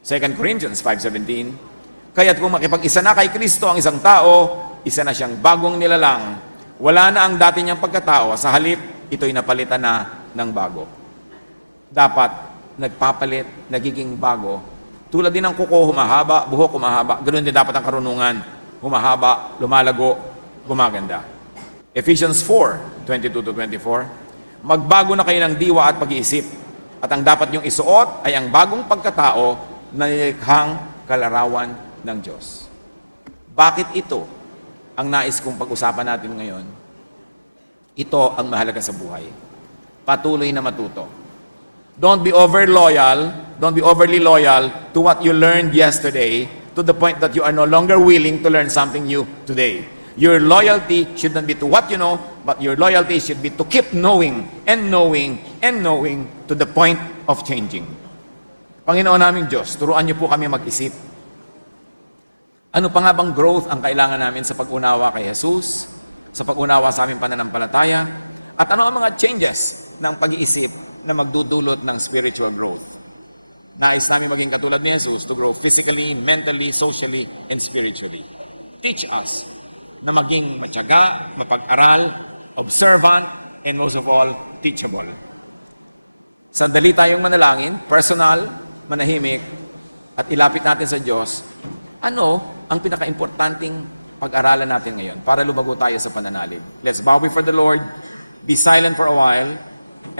2 Corinthians 5:17, kaya't kung makipag-isa na kay Kristo ang isang tao, isa na siyang bagong nilalang. Wala na ang dati niyang pagkatao, sa halip, ito'y napalitan na ng bago. Dapat nagpapalit, nagiging bago. Tulad din ng kuko, humahaba, buhok, humahaba. Ganoon din dapat ang karunungan. Humahaba, lumalago, gumaganda. Ephesians 4:22-24, magbago na kayo ng diwa at pag-iisip, at ang dapat niyong isuot ay ang bagong pagkatao na nilikhang kalarawan ng Diyos. Bakit ito ang nais kong pag-usapan natin ngayon? Ito ang mahalaga sa buhay. Patuloy na matuto. Don't be overly loyal to what you learned yesterday to the point that you are no longer willing to learn something new today. Your loyalty should not be to what you know, but your loyalty should be to keep knowing and knowing and knowing to the point of changing. Panginoon naming Diyos, turuan niyo po kami mag-isip. Ano pa nga bang growth ang kailangan namin sa pag-unawa kay Jesus, sa pag-unawa sa aming pananampalataya, at ano ang mga changes ng pag-iisip na magdudulot ng spiritual growth? Nais namin maging katulad ni Jesus to grow physically, mentally, socially, and spiritually. Teach us na maging matyaga, mapag-aral, observant, and most of all, teachable. Sandali tayong manalangin, personal, manahimik, at ilapit natin sa Diyos, ano ang pinaka-importanting pag-aralan natin ngayon para lumago tayo sa pananalig. Let's bow before the Lord, be silent for a while,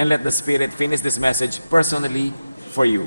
and let the Spirit finish this message personally for you.